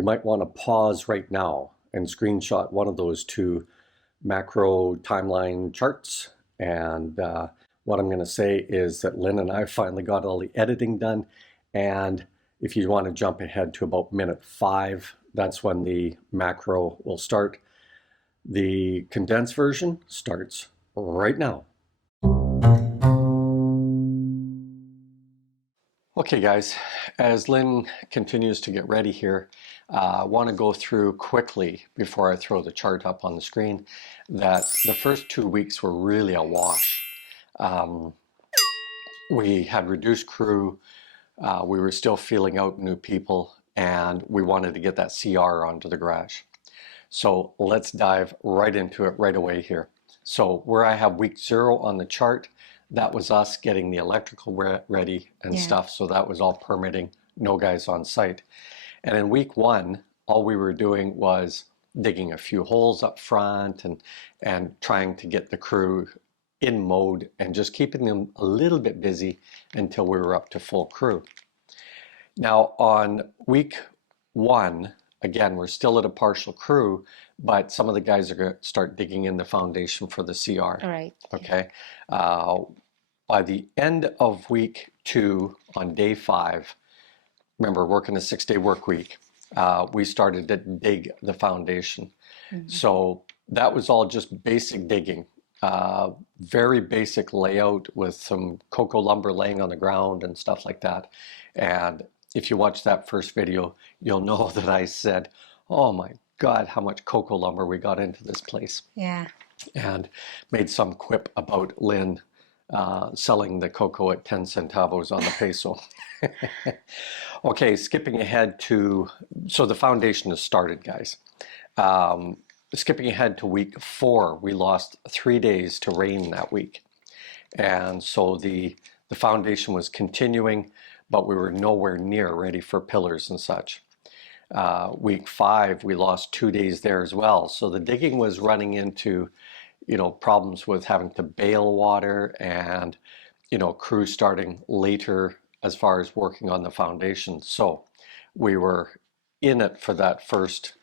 you might want to pause right now and screenshot one of those two macro timeline charts. And what I'm going to say is that Lynn and I finally got all the editing done. And if you want to jump ahead to about minute 5, that's when the macro will start. The condensed version starts right now. Okay guys, as Lynn continues to get ready here, I want to go through quickly before I throw the chart up on the screen that the first 2 weeks were really a wash. We had reduced crew, we were still feeling out new people, and we wanted to get that CR onto the garage. So let's dive right into it right away here. So where I have week 0 on the chart, that was us getting the electrical ready and stuff. So that was all permitting, no guys on site. And in week 1, all we were doing was digging a few holes up front and trying to get the crew in mode and just keeping them a little bit busy until we were up to full crew. Now on week 1, again, we're still at a partial crew, but some of the guys are going to start digging in the foundation for the CR. All right. Okay. By the end of week 2, on day 5, remember working a 6-day work week, we started to dig the foundation. So that was all just basic digging, very basic layout with some cocoa lumber laying on the ground and stuff like that. And if you watch that first video, you'll know that I said, oh my God, how much cocoa lumber we got into this place. Yeah. And made some quip about Lynn selling the cocoa at 10 centavos on the peso. Okay, skipping ahead to, so the foundation has started, guys. Skipping ahead to week 4, we lost 3 days to rain that week. And so the foundation was continuing, but we were nowhere near ready for pillars and such. Week 5, we lost 2 days there as well. So the digging was running into, problems with having to bail water and, crew starting later as far as working on the foundation. So we were in it for that first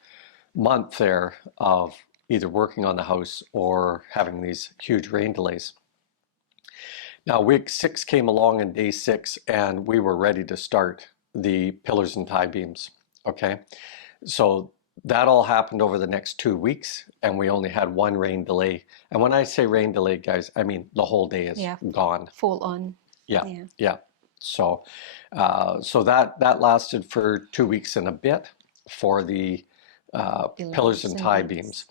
month there of either working on the house or having these huge rain delays. Now week 6 came along in day 6 and we were ready to start the pillars and tie beams. Okay, so that all happened over the next 2 weeks and we only had 1 rain delay. And when I say rain delay, guys, I mean the whole day is gone. Full on. Yeah. So so that lasted for 2 weeks and a bit for the pillars and tie beams.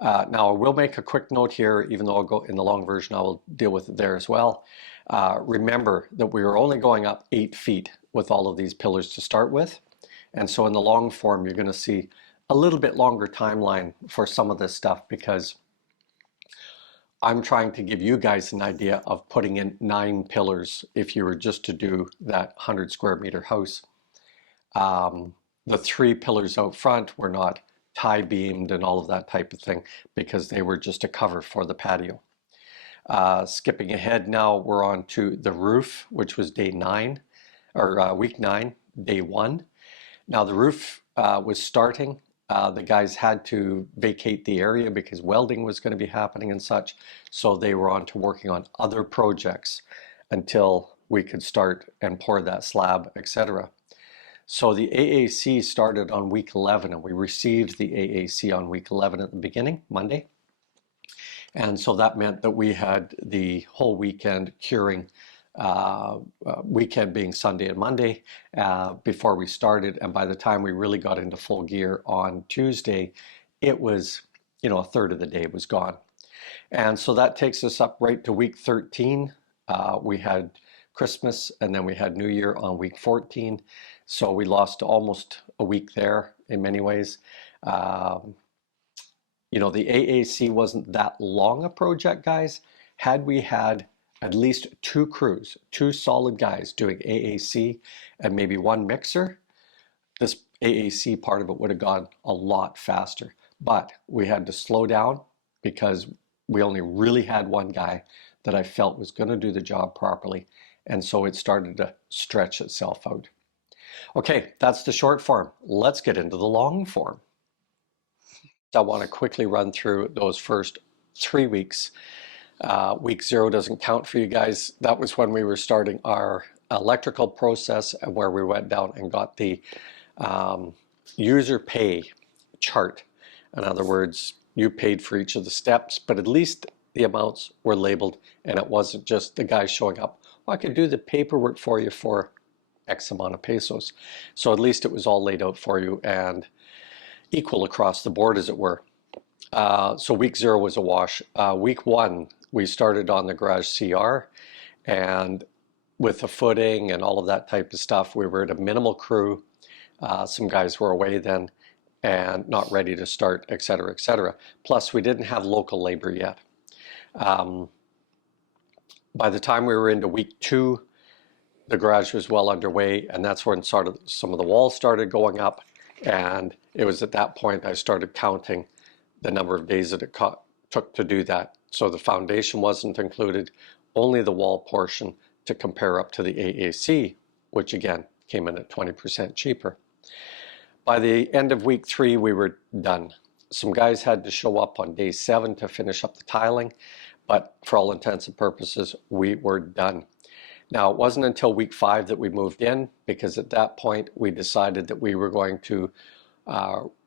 Now I will make a quick note here, even though I'll go in the long version, I will deal with it there as well. Remember that we were only going up 8 feet with all of these pillars to start with. And so in the long form, you're going to see a little bit longer timeline for some of this stuff because I'm trying to give you guys an idea of putting in 9 pillars if you were just to do that 100 square meter house. The 3 pillars out front were not tie beamed and all of that type of thing because they were just a cover for the patio. Skipping ahead now, we're on to the roof, which was day 9 or week 9, day 1. Now the roof was starting. The guys had to vacate the area because welding was going to be happening and such. So they were on to working on other projects until we could start and pour that slab, etc. So the AAC started on week 11 and we received the AAC on week 11 at the beginning, Monday. And so that meant that we had the whole weekend curing, weekend being Sunday and Monday before we started. And by the time we really got into full gear on Tuesday, it was, a third of the day was gone. And so that takes us up right to week 13. We had Christmas and then we had New Year on week 14. So we lost almost a week there in many ways. The AAC wasn't that long a project, guys. Had we had at least 2 crews, 2 solid guys doing AAC and maybe 1 mixer, this AAC part of it would have gone a lot faster. But we had to slow down because we only really had 1 guy that I felt was going to do the job properly. And so it started to stretch itself out. Okay, that's the short form. Let's get into the long form. I want to quickly run through those first 3 weeks. Week 0 doesn't count for you guys. That was when we were starting our electrical process, where we went down and got the user pay chart. In other words, you paid for each of the steps, but at least the amounts were labeled, and it wasn't just the guy showing up, well, I could do the paperwork for you for X amount of pesos. So at least it was all laid out for you and equal across the board, as it were. So week 0 was a wash. Week 1, we started on the garage CR, and with the footing and all of that type of stuff, we were at a minimal crew. Some guys were away then and not ready to start, etc., etc. Plus, we didn't have local labor yet. By the time we were into week 2, the garage was well underway, and that's when some of the walls started going up, and it was at that point I started counting the number of days that it took to do that. So the foundation wasn't included, only the wall portion to compare up to the AAC, which again came in at 20% cheaper. By the end of week 3, we were done. Some guys had to show up on day 7 to finish up the tiling, but for all intents and purposes, we were done. Now, it wasn't until week 5 that we moved in, because at that point we decided that we were going to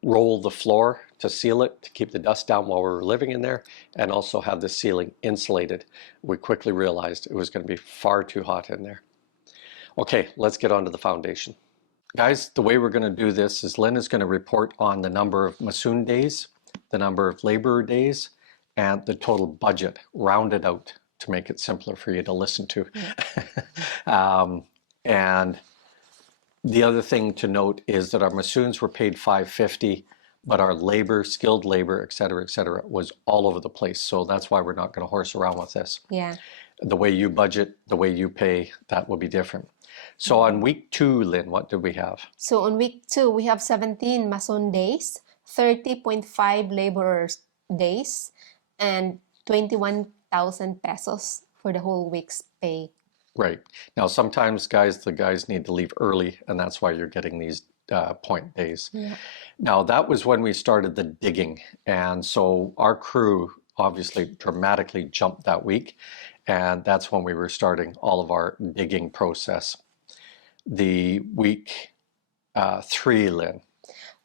roll the floor to seal it, to keep the dust down while we were living in there, and also have the ceiling insulated. We quickly realized it was going to be far too hot in there. Okay, let's get on to the foundation. Guys, the way we're going to do this is Lynn is going to report on the number of Masoon days, the number of laborer days, and the total budget, rounded out to make it simpler for you to listen to. And the other thing to note is that our Masoons were paid $5.50, but our labor, skilled labor, et cetera, was all over the place. So that's why we're not going to horse around with this. Yeah. The way you budget, the way you pay, that will be different. So on week 2, Lynn, what did we have? So on week 2, we have 17 Mason days, 30.5 laborers days, and 21,000 pesos for the whole week's pay. Right. Now, sometimes the guys need to leave early, and that's why you're getting these point days. Yeah. Now, that was when we started the digging. And so our crew obviously dramatically jumped that week. And that's when we were starting all of our digging process. The week 3, Lynn.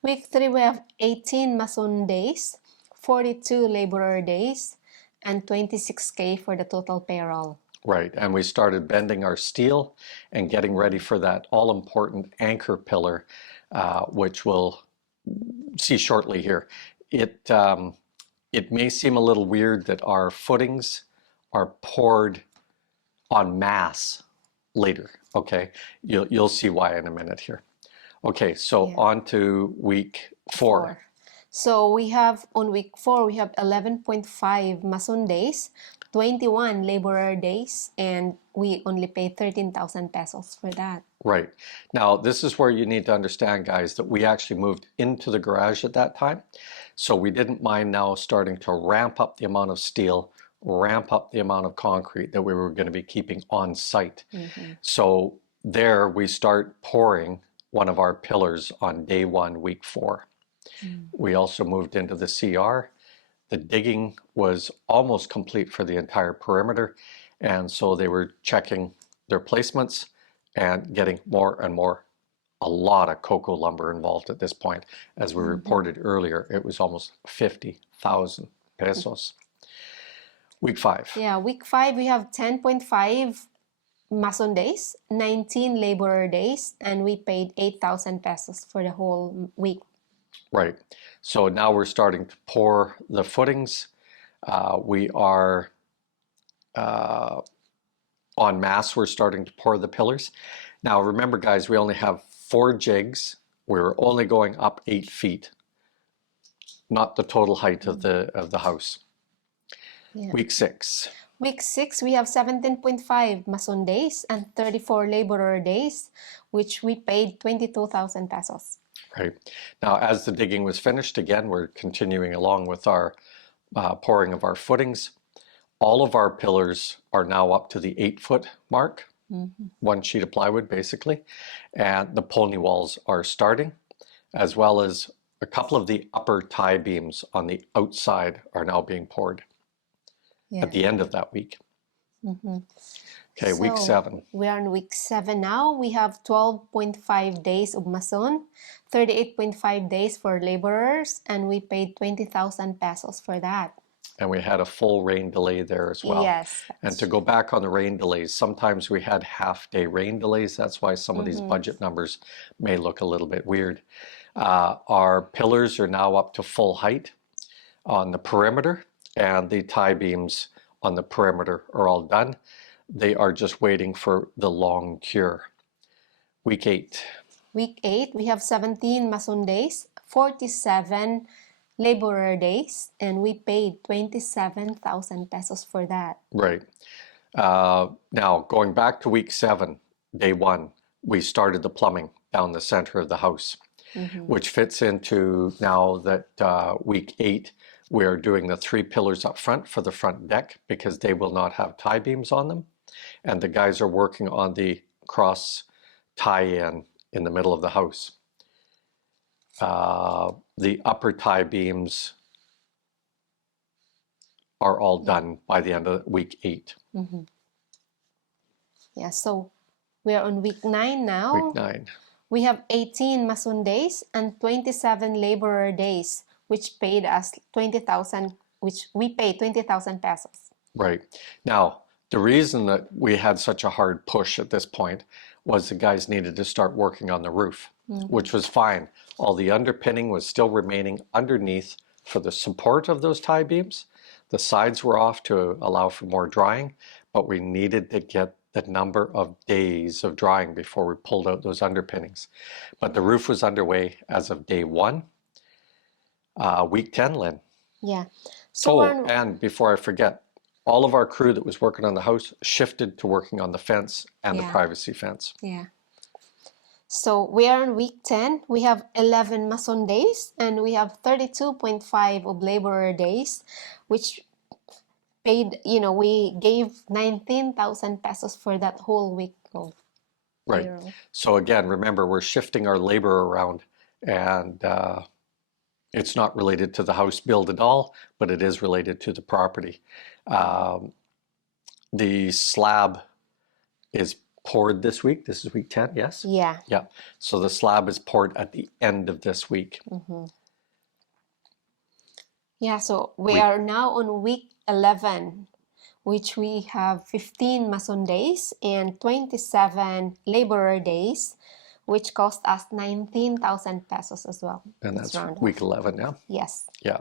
Week 3, we have 18 Mason days, 42 laborer days, and 26K for the total payroll. Right, and we started bending our steel and getting ready for that all-important anchor pillar, which we'll see shortly here. It may seem a little weird that our footings are poured en masse later, okay? You'll see why in a minute here. Okay, so on to week 4. So we have, on week 4, we have 11.5 Mason days, 21 laborer days, and we only pay 13,000 pesos for that. Right. Now, this is where you need to understand, guys, that we actually moved into the garage at that time. So we didn't mind now starting to ramp up the amount of steel, ramp up the amount of concrete that we were going to be keeping on site. So there we start pouring one of our pillars on day 1, week 4. We also moved into the CR. The digging was almost complete for the entire perimeter, and so they were checking their placements and getting more and more, a lot of cocoa lumber involved at this point. As we reported earlier, it was almost 50,000 pesos. Week 5. Yeah, week 5, we have 10.5 Mason days, 19 laborer days, and we paid 8,000 pesos for the whole week. Right. So now we're starting to pour the footings. We are en masse, we're starting to pour the pillars. Now remember, guys, we only have 4 jigs. We're only going up 8 feet, not the total height of the house. Yeah. Week 6. Week 6, we have 17.5 Mason days and 34 laborer days, which we paid 22,000 pesos. Right. Now, as the digging was finished, again, we're continuing along with our pouring of our footings. All of our pillars are now up to the 8-foot mark. one sheet of plywood basically, and the pony walls are starting, as well as a couple of the upper tie beams on the outside are now being poured Yeah. at the end of that week. Okay, week So 7. we are in week 7 now. We have 12.5 days of mason, 38.5 days for laborers, and we paid 20,000 pesos for that. And we had a full rain delay there as well. Yes. And to go back on the rain delays, sometimes we had half-day rain delays. That's why some of these budget numbers may look a little bit weird. Our pillars are now up to full height on the perimeter, and the tie beams on the perimeter are all done. They are just waiting for the long cure. Week 8. Week 8, we have 17 mason days, 47 laborer days, and we paid 27,000 pesos for that. Right. Now, going back to week 7, day 1, we started the plumbing down the center of the house, which fits into now that week 8, we're doing the 3 pillars up front for the front deck because they will not have tie beams on them. And the guys are working on the cross tie-in the middle of the house. The upper tie beams are all done by the end of week 8. Yeah, so we are on week 9 now. Week 9. We have 18 mason days and 27 laborer days, which paid us 20,000, which we paid 20,000 pesos. Right. Now, the reason that we had such a hard push at this point was the guys needed to start working on the roof, which was fine. All the underpinning was still remaining underneath for the support of those tie beams. The sides were off to allow for more drying, but we needed to get the number of days of drying before we pulled out those underpinnings. But the roof was underway as of day 1, week 10, Lynn. Yeah. So, and before I forget, all of our crew that was working on the house shifted to working on the fence and the privacy fence. Yeah. So we are in week 10. We have 11 mason days and we have 32.5 of laborer days, which paid, we gave 19,000 pesos for that whole week of payroll. So again, remember, we're shifting our labor around, and it's not related to the house build at all, but it is related to the property. The slab is poured this week. This is week 10, yes? Yeah. Yeah. So the slab is poured at the end of this week. Yeah, so we are now on week 11, which we have 15 mason days and 27 laborer days, which cost us 19,000 pesos as well. And that's week 11 now? Yes. Yeah.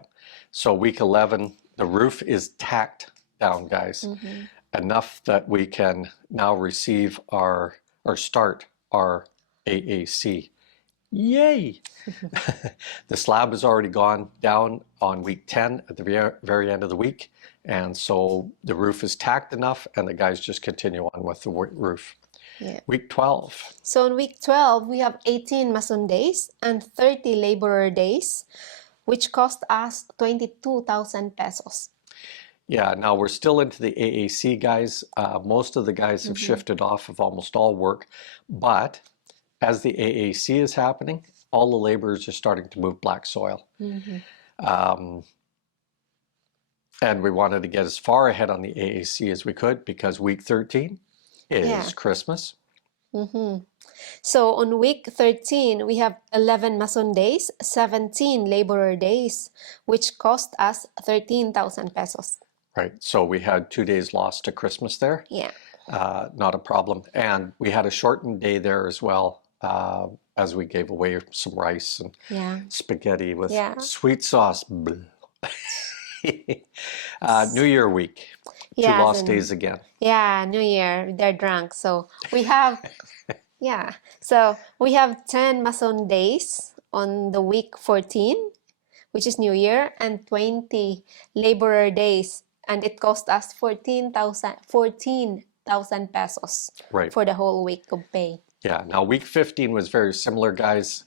So week 11, the roof is tacked down, guys. Enough that we can now receive or start our AAC. Yay! The slab has already gone down on week 10 at the very end of the week. And so the roof is tacked enough and the guys just continue on with the roof. Yeah. Week 12. So in week 12, we have 18 mason days and 30 laborer days, which cost us 22,000 pesos. Yeah, now we're still into the AAC, guys. Most of the guys have shifted off of almost all work, but as the AAC is happening, all the laborers are starting to move black soil. And we wanted to get as far ahead on the AAC as we could because week 13 is Christmas. So on week 13, we have 11 mason days, 17 laborer days, which cost us 13,000 pesos. Right. So we had 2 days lost to Christmas there. Yeah. Not a problem. And we had a shortened day there as well, as we gave away some rice and spaghetti with sweet sauce. New Year week. 2 lost days again. Yeah, New Year. They're drunk. So we have, so we have 10 mason days on the week 14, which is New Year, and 20 laborer days. And it cost us 14,000 pesos for the whole week of pay. Yeah, now week 15 was very similar, guys.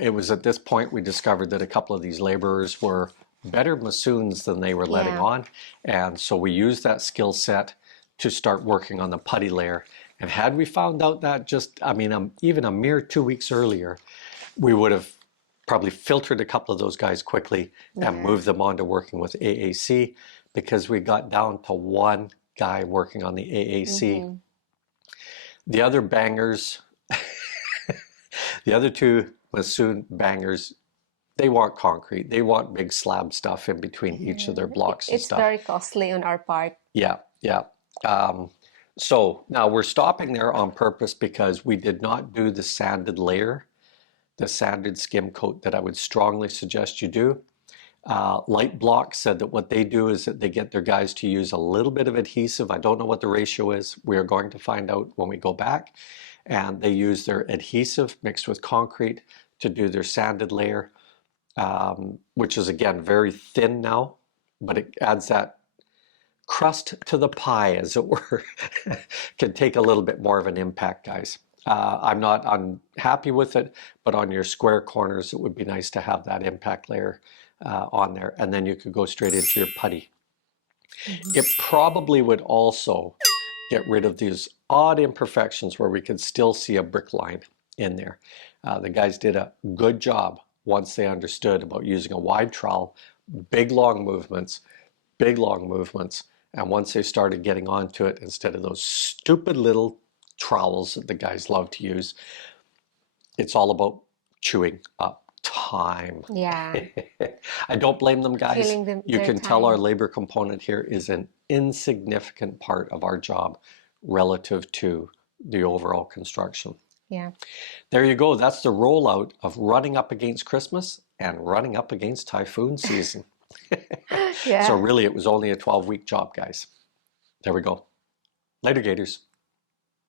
It was at this point we discovered that a couple of these laborers were better masseons than they were letting on. And so we used that skill set to start working on the putty layer. And had we found out that just, I mean, even a mere 2 weeks earlier, we would have probably filtered a couple of those guys quickly and Yeah. moved them on to working with AAC, because we got down to one guy working on the AAC. Mm-hmm. The other bangers, the other two Masoon bangers, they want concrete. They want big slab stuff in between each of their blocks and It's stuff. very costly on our part. Yeah, yeah. So now we're stopping there on purpose because we did not do the sanded layer, the sanded skim coat that I would strongly suggest you do. Light Block said that what they do is that they get their guys to use a little bit of adhesive. I don't know what the ratio is. We are going to find out when we go back. And they use their adhesive mixed with concrete to do their sanded layer, which is, again, very thin now, but it adds that crust to the pie, as it were. Can take a little bit more of an impact, guys. I'm not unhappy with it, but on your square corners, it would be nice to have that impact layer on there, and then you could go straight into your putty. It probably would also get rid of these odd imperfections where we could still see a brick line in there. The guys did a good job once they understood about using a wide trowel, big long movements, and once they started getting onto it, instead of those stupid little trowels that the guys love to use, it's all about chewing up time. Yeah. I don't blame them, guys. Killing You their can tell our time. labor component here is an insignificant part of our job relative to the overall construction. Yeah. There you go. That's the rollout of running up against Christmas and running up against typhoon season. Yeah. So really, it was only a 12-week job, guys. There we go. Later, Gators.